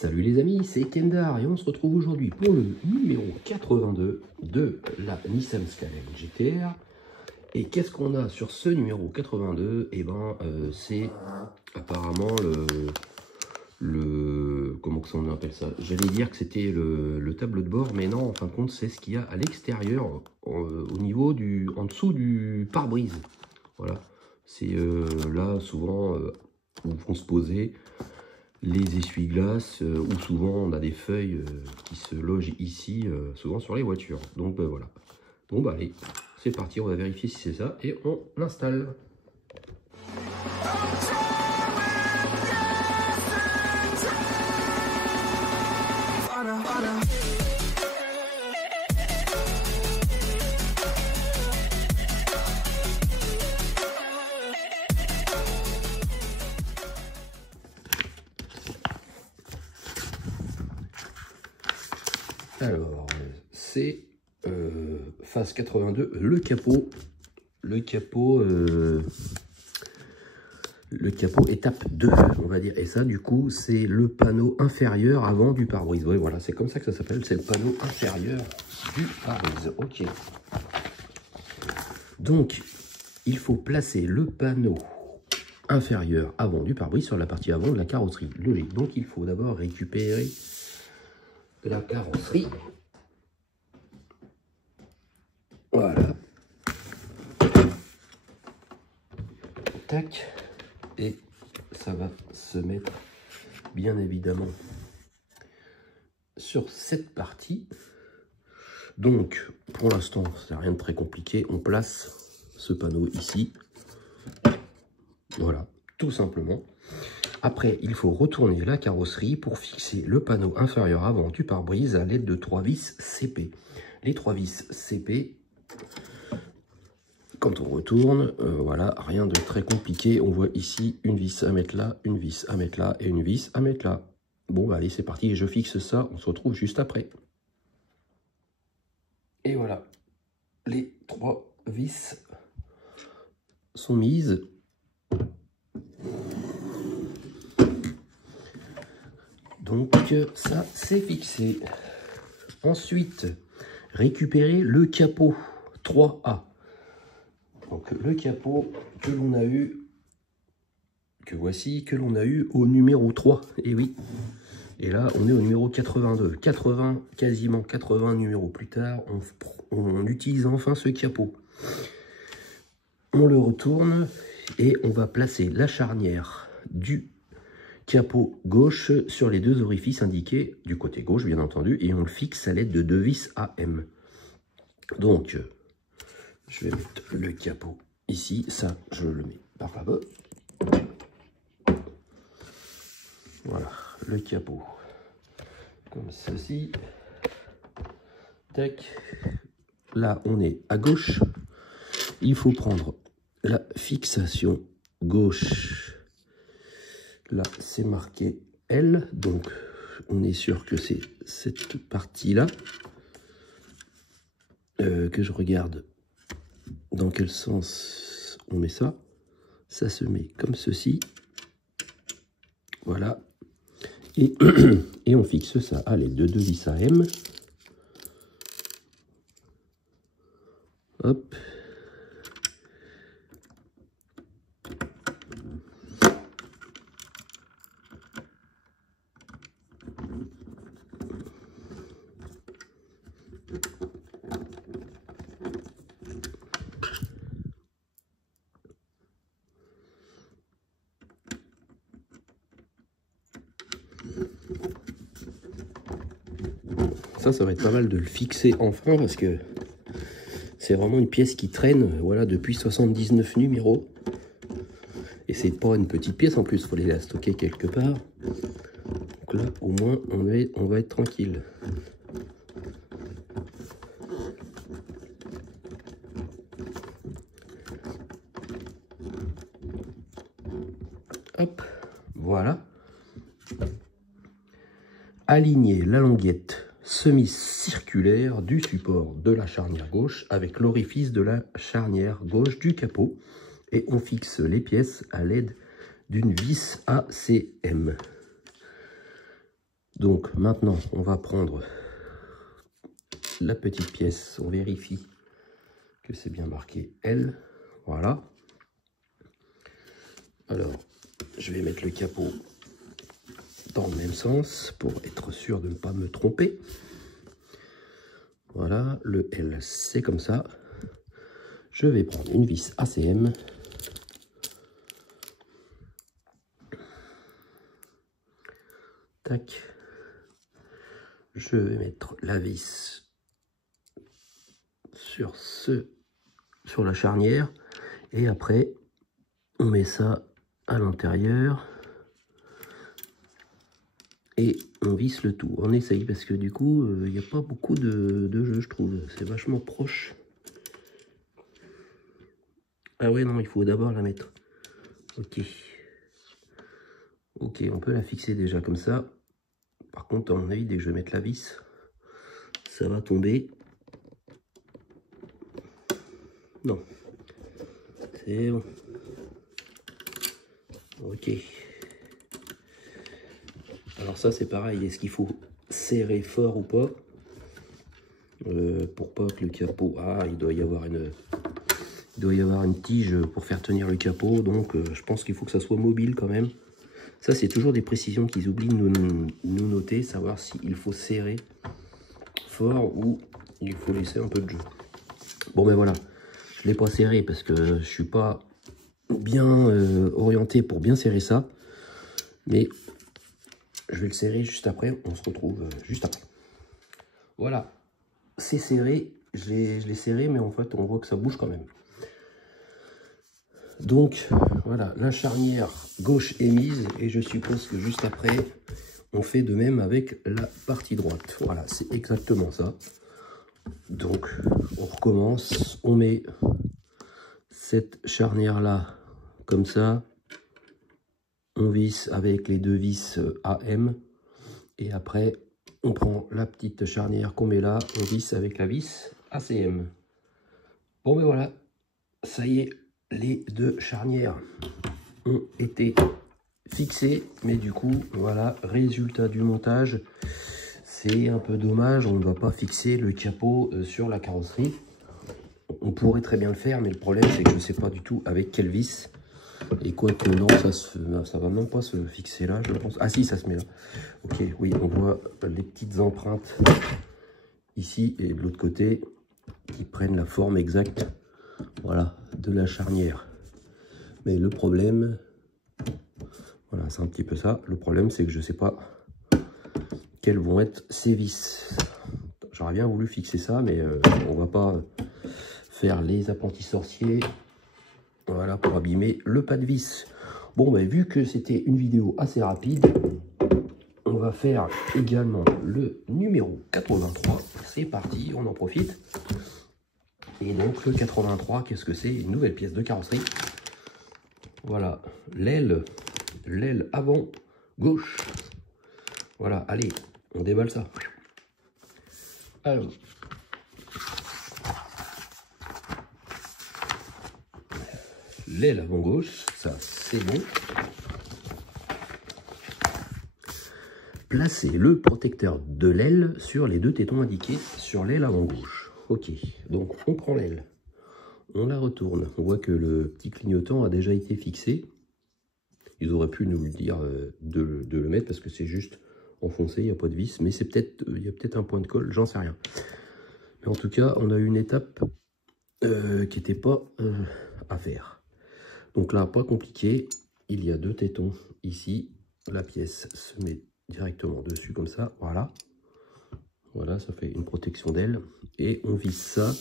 Salut les amis, c'est Kendar et on se retrouve aujourd'hui pour le numéro 82 de la Nissan Scalene GTR. Et qu'est-ce qu'on a sur ce numéro 82? Eh ben, c'est apparemment comment on appelle ça? J'allais dire que c'était le tableau de bord, mais non, en fin de compte, c'est ce qu'il y a à l'extérieur, au niveau en dessous du pare-brise. Voilà, c'est là souvent où vont se poser les essuie-glaces, où souvent on a des feuilles qui se logent ici, souvent sur les voitures. Donc ben voilà. Bon bah allez, c'est parti, on va vérifier si c'est ça et on l'installe. Alors, c'est phase 82, le capot étape 2, on va dire. Et ça, du coup, c'est le panneau inférieur avant du pare-brise. Oui, voilà, c'est comme ça que ça s'appelle, c'est le panneau inférieur du pare-brise. Ok. Donc, il faut placer le panneau inférieur avant du pare-brise sur la partie avant de la carrosserie. Logique. Donc, il faut d'abord récupérer la carrosserie. Voilà. Tac. Et ça va se mettre bien évidemment sur cette partie. Donc, pour l'instant, c'est rien de très compliqué. On place ce panneau ici. Voilà, tout simplement. Après, il faut retourner la carrosserie pour fixer le panneau inférieur avant du pare-brise à l'aide de 3 vis CP. Les 3 vis CP, quand on retourne, voilà, rien de très compliqué. On voit ici une vis à mettre là, une vis à mettre là et une vis à mettre là. Bon, bah, allez, c'est parti. Je fixe ça. On se retrouve juste après. Et voilà, les 3 vis sont mises. Donc ça, c'est fixé. Ensuite, récupérer le capot 3A. Donc le capot que l'on a eu, que voici, que l'on a eu au numéro 3. Et oui. Et là, on est au numéro 82. 80, quasiment 80 numéros plus tard, on utilise enfin ce capot. On le retourne et on va placer la charnière du capot gauche sur les 2 orifices indiqués du côté gauche, bien entendu, et on le fixe à l'aide de 2 vis AM. Donc, je vais mettre le capot ici, ça, je le mets par là-bas. Voilà, le capot, comme ceci. Tac. Là, on est à gauche. Il faut prendre la fixation gauche. Là, c'est marqué L, donc on est sûr que c'est cette partie-là. Que je regarde dans quel sens on met ça. Ça se met comme ceci. Voilà. Et, et on fixe ça à l'aide de 2 vis AM. Hop. Ça va être pas mal de le fixer enfin parce que c'est vraiment une pièce qui traîne, voilà, depuis 79 numéros. Et c'est pas une petite pièce en plus, il faut les la stocker quelque part. Donc là, au moins, on va être tranquille. Hop, voilà. Aligner la languette semi-circulaire du support de la charnière gauche avec l'orifice de la charnière gauche du capot et on fixe les pièces à l'aide d'une vis ACM. Donc maintenant, on va prendre la petite pièce. On vérifie que c'est bien marqué L. Voilà. Alors, je vais mettre le capot dans le même sens pour être sûr de ne pas me tromper. Voilà, le L, c'est comme ça. Je vais prendre une vis ACM. Tac. Je vais mettre la vis sur la charnière. Et après, on met ça à l'intérieur. Et on visse le tout. On essaye parce que du coup, il n'y a pas beaucoup de jeu, je trouve. C'est vachement proche. Ah ouais, non, il faut d'abord la mettre. Ok. Ok, on peut la fixer déjà comme ça. Par contre, à mon avis, dès que je vais mettre la vis, ça va tomber. Non. C'est bon. Ok. Alors ça, c'est pareil. Est-ce qu'il faut serrer fort ou pas pour pas que le capot... Ah, il doit y avoir une tige pour faire tenir le capot. Donc, je pense qu'il faut que ça soit mobile quand même. Ça, c'est toujours des précisions qu'ils oublient de nous noter. Savoir s'il faut serrer fort ou il faut laisser un peu de jeu. Bon, ben voilà. Je ne l'ai pas serré parce que je suis pas bien orienté pour bien serrer ça. Mais je vais le serrer juste après. On se retrouve juste après. Voilà. C'est serré. Je l'ai serré, mais en fait, on voit que ça bouge quand même. Donc, voilà. La charnière gauche est mise. Et je suppose que juste après, on fait de même avec la partie droite. Voilà, c'est exactement ça. Donc, on recommence. On met cette charnière-là comme ça. On visse avec les deux vis AM. Et après, on prend la petite charnière qu'on met là. On visse avec la vis ACM. Bon, ben voilà. Ça y est, les deux charnières ont été fixées. Mais du coup, voilà, résultat du montage. C'est un peu dommage, on ne va pas fixer le capot sur la carrosserie. On pourrait très bien le faire, mais le problème c'est que je ne sais pas du tout avec quelle vis. Et quoi que non, ça va même pas se fixer là, je pense. Ah si, ça se met là. Ok, oui, on voit les petites empreintes ici et de l'autre côté qui prennent la forme exacte, voilà, de la charnière. Mais le problème, voilà, c'est un petit peu ça. Le problème c'est que je ne sais pas quelles vont être ces vis. J'aurais bien voulu fixer ça, mais on va pas faire les apprentis sorciers, voilà, pour abîmer le pas de vis. Bon, ben, vu que c'était une vidéo assez rapide, on va faire également le numéro 83. C'est parti, on en profite. Et donc le 83, qu'est-ce que c'est? Une nouvelle pièce de carrosserie. Voilà, l'aile avant gauche. Voilà, allez, on déballe ça. Alors, l'aile avant gauche, ça c'est bon. Placez le protecteur de l'aile sur les deux tétons indiqués sur l'aile avant gauche. Ok, donc on prend l'aile, on la retourne. On voit que le petit clignotant a déjà été fixé. Ils auraient pu nous le dire de le mettre parce que c'est juste enfoncé, il n'y a pas de vis. Mais c'est peut-être, il y a peut-être un point de colle, j'en sais rien. Mais en tout cas, on a eu une étape qui n'était pas à faire. Donc là, pas compliqué. Il y a deux tétons ici. La pièce se met directement dessus comme ça. Voilà. Voilà, ça fait une protection d'aile. Et on visse ça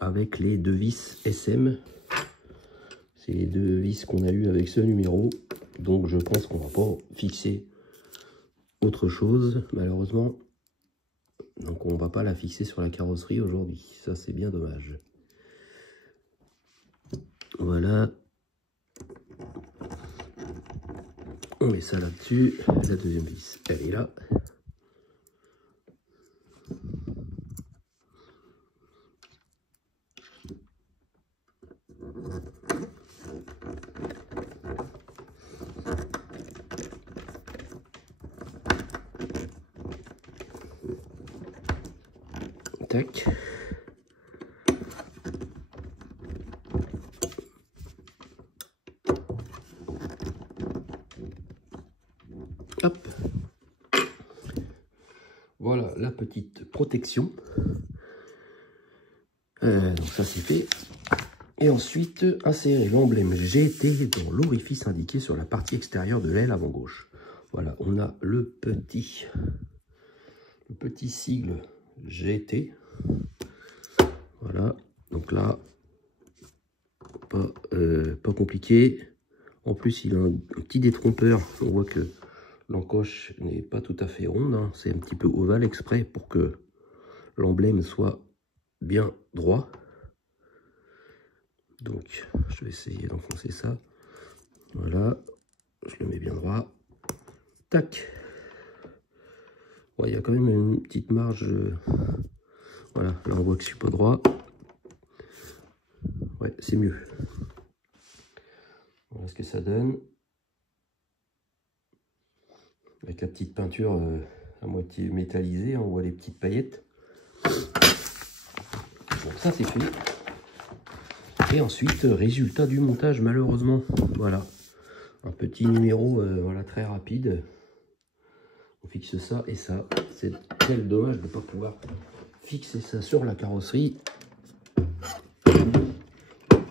avec les deux vis SM. C'est les deux vis qu'on a eu avec ce numéro. Donc je pense qu'on va pas fixer autre chose, malheureusement. Donc on va pas la fixer sur la carrosserie aujourd'hui. Ça c'est bien dommage. Voilà. On met ça là-dessus. La deuxième vis, elle est là. tac. Hop. Voilà la petite protection. Donc ça c'est fait. Et ensuite, insérer l'emblème GT dans l'orifice indiqué sur la partie extérieure de l'aile avant gauche. Voilà, on a le petit sigle GT. Voilà, donc là, pas compliqué. En plus, il a un petit détrompeur. On voit que l'encoche n'est pas tout à fait ronde, hein. C'est un petit peu ovale exprès pour que l'emblème soit bien droit. Donc, je vais essayer d'enfoncer ça. Voilà, je le mets bien droit. Tac. Ouais, il y a quand même une petite marge. Voilà, là on voit que je suis pas droit. Ouais, c'est mieux. Voilà ce que ça donne. Avec la petite peinture à moitié métallisée, on voit les petites paillettes. Donc ça c'est fait. Et ensuite, résultat du montage malheureusement. Voilà, un petit numéro voilà, très rapide. On fixe ça et ça. C'est très dommage de ne pas pouvoir fixer ça sur la carrosserie.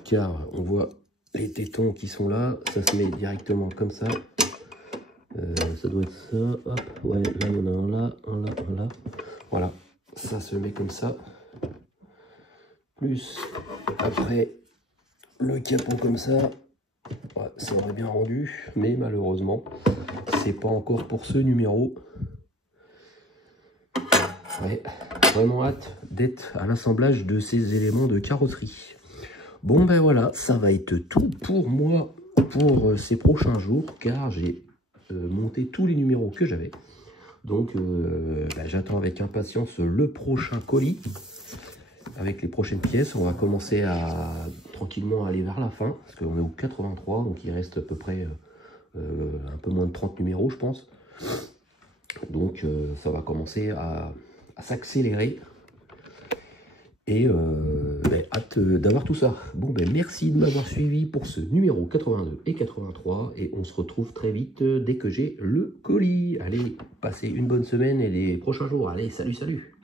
Car on voit les tétons qui sont là. Ça se met directement comme ça. Ça doit être ça. Hop, ouais, là il y en a un là, un là, un là. Voilà, ça se met comme ça. Plus après le capot comme ça. Ouais, ça aurait bien rendu, mais malheureusement, c'est pas encore pour ce numéro. Ouais, vraiment hâte d'être à l'assemblage de ces éléments de carrosserie. Bon ben voilà, ça va être tout pour moi pour ces prochains jours, car j'ai monté tous les numéros que j'avais. Donc ben, j'attends avec impatience le prochain colis avec les prochaines pièces. On va commencer à tranquillement aller vers la fin, parce qu'on est au 83, donc il reste à peu près un peu moins de 30 numéros, je pense. Donc ça va commencer à s'accélérer. Et ben, hâte d'avoir tout ça. Bon, ben merci de m'avoir suivi pour ce numéro 82 et 83. Et on se retrouve très vite dès que j'ai le colis. Allez, passez une bonne semaine et les prochains jours. Allez, salut, salut!